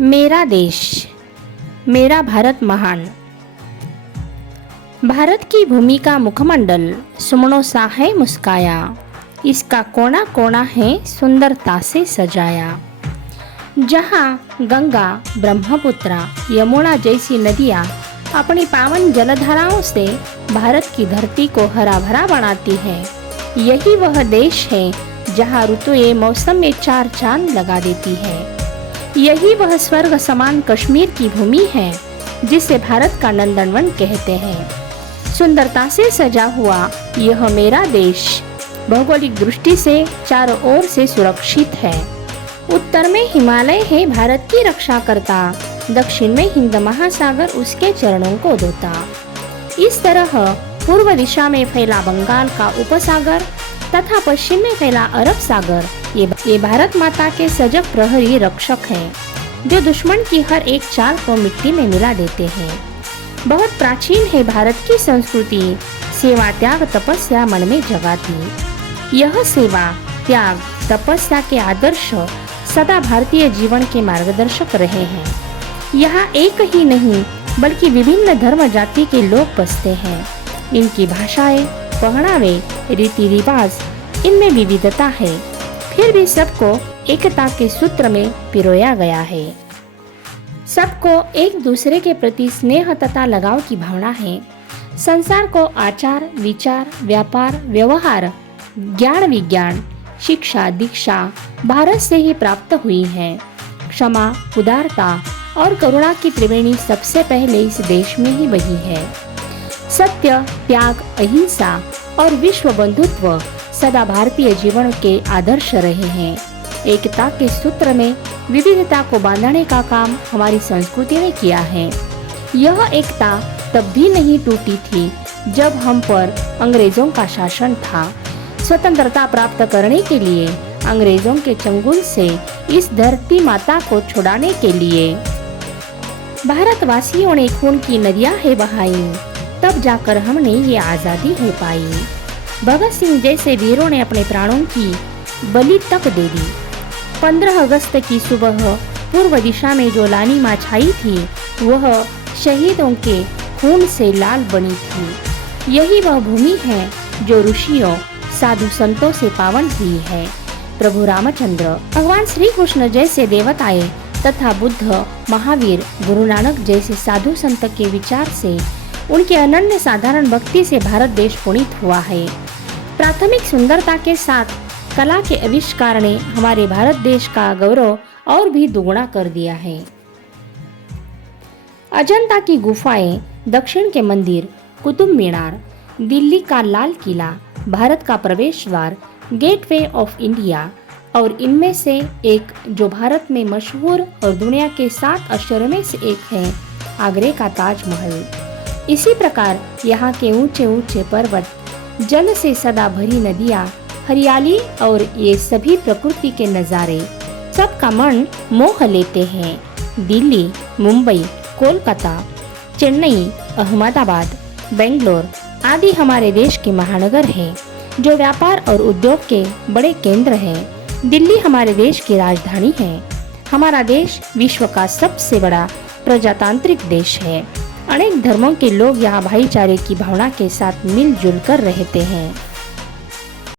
मेरा देश, मेरा भारत महान। भारत की भूमि का मुखमंडल सुमनों सा है मुस्काया, इसका कोना कोना है सुंदरता से सजाया। जहाँ गंगा, ब्रह्मपुत्र, यमुना जैसी नदियाँ अपनी पावन जलधाराओं से भारत की धरती को हरा भरा बनाती हैं, यही वह देश है जहाँ ऋतुएं मौसम में चार चांद लगा देती है। यही वह स्वर्ग समान कश्मीर की भूमि है जिसे भारत का नंदनवन कहते हैं। सुंदरता से सजा हुआ यह मेरा देश भौगोलिक दृष्टि से चारों ओर से सुरक्षित है। उत्तर में हिमालय है भारत की रक्षा करता, दक्षिण में हिंद महासागर उसके चरणों को धोता। इस तरह पूर्व दिशा में फैला बंगाल का उपसागर तथा पश्चिम में फैला अरब सागर ये भारत माता के सजग प्रहरी रक्षक हैं, जो दुश्मन की हर एक चाल को मिट्टी में मिला देते हैं। बहुत प्राचीन है भारत की संस्कृति, सेवा त्याग तपस्या मन में जगाती। यह सेवा त्याग तपस्या के आदर्श सदा भारतीय जीवन के मार्गदर्शक रहे हैं। यहाँ एक ही नहीं बल्कि विभिन्न धर्म जाति के लोग बसते हैं। इनकी भाषाएं, पहनावे, रीति रिवाज, इनमें विविधता है, फिर भी सबको एकता के सूत्र में पिरोया गया है। सबको एक दूसरे के प्रति स्नेह तथा लगाव की भावना है। संसार को आचार, विचार, व्यापार, व्यवहार, ज्ञान, विज्ञान, शिक्षा, दीक्षा भारत से ही प्राप्त हुई है। क्षमा, उदारता और करुणा की त्रिवेणी सबसे पहले इस देश में ही बही है। सत्य, त्याग, अहिंसा और विश्व बंधुत्व सदा भारतीय जीवन के आदर्श रहे हैं। एकता के सूत्र में विविधता को बांधने का काम हमारी संस्कृति ने किया है। यह एकता तब भी नहीं टूटी थी जब हम पर अंग्रेजों का शासन था। स्वतंत्रता प्राप्त करने के लिए अंग्रेजों के चंगुल से इस धरती माता को छुड़ाने के लिए भारतवासियों ने खून की नदियां है बहाई, तब जाकर हमने ये आज़ादी है पाई। भगत सिंह जैसे वीरों ने अपने प्राणों की बलि तक दे दी। 15 अगस्त की सुबह पूर्व दिशा में जो लालिमा छाई थी वह शहीदों के खून से लाल बनी थी। यही वह भूमि है जो ऋषियों, साधु संतों से पावन हुई है। प्रभु रामचंद्र, भगवान श्री कृष्ण जैसे देवताएं तथा बुद्ध, महावीर, गुरु नानक जैसे साधु संत के विचार से, उनके अनन्य साधारण भक्ति से भारत देश पुनीत हुआ है। प्राथमिक सुंदरता के साथ कला के आविष्कार ने हमारे भारत देश का गौरव और भी दुगुना कर दिया है। अजंता की गुफाएं, दक्षिण के मंदिर, कुतुब मीनार, दिल्ली का लाल किला भारत का प्रवेश द्वार, गेटवे ऑफ इंडिया, और इनमें से एक जो भारत में मशहूर और दुनिया के 7 आश्चर्यों में से एक है, आगरे का ताजमहल। इसी प्रकार यहाँ के ऊंचे ऊंचे पर्वत, जल से सदा भरी नदियाँ, हरियाली और ये सभी प्रकृति के नज़ारे सबका मन मोह लेते हैं। दिल्ली, मुंबई, कोलकाता, चेन्नई, अहमदाबाद, बेंगलोर आदि हमारे देश के महानगर हैं, जो व्यापार और उद्योग के बड़े केंद्र हैं। दिल्ली हमारे देश की राजधानी है। हमारा देश विश्व का सबसे बड़ा प्रजातांत्रिक देश है। अनेक धर्मों के लोग यहाँ भाईचारे की भावना के साथ मिलजुल कर रहते हैं।